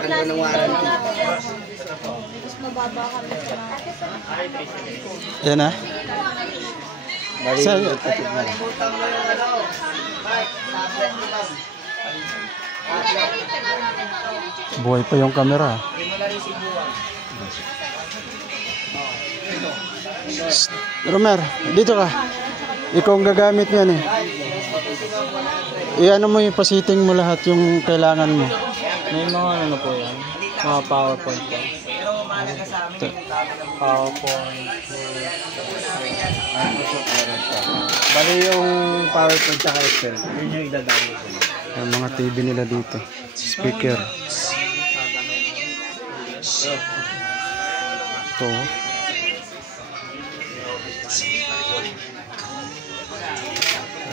Tawagan ko ng warranty. Mas mababa kami sa Yan na. Bali, Sa- tutupid na lang. Buhay pa yung camera. Shh, Romer, dito ka. Ikaw ang gagamit niyan eh. I-ano mo yung pasiting mo lahat yung kailangan mo. May mga ano po yan? Mga PowerPoint po. PowerPoint. Bali yung PowerPoint sa Excel, yun yung idadalo ko. Yung mga TV nila dito. Speaker. Ito.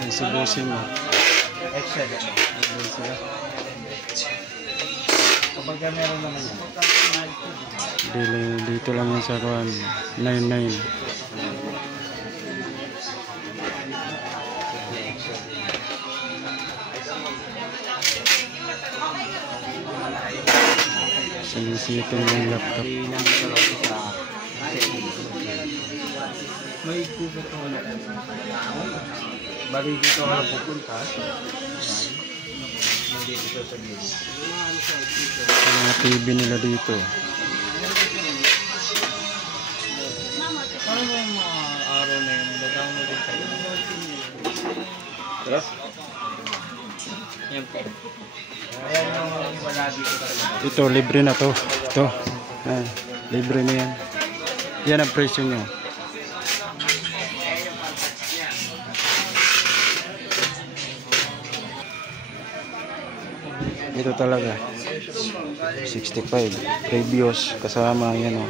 Ay, si bossing mo. Excel. Kapag meron naman yan. Dito lang yan sa 99. Sinisitin mo yung laptop. May kubo ko na. Bali dito ako na pupunta. Dito sa gilid. Yung mga TV nila dito. Ano ba yung mga araw na yun? Dadaan mo din kayo. Yes? Yan po. Ayan yung wala dito talaga. Ito, libre na to. Ito. Libre na yan. Yan ang presyo nyo. Ito talaga 65 previous kasama yan o.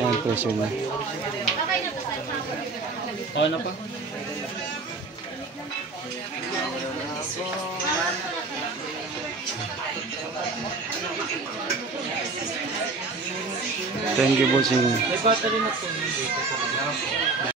Yan ang presyo niya. Ano pa? Thank you bossing. May battery na po.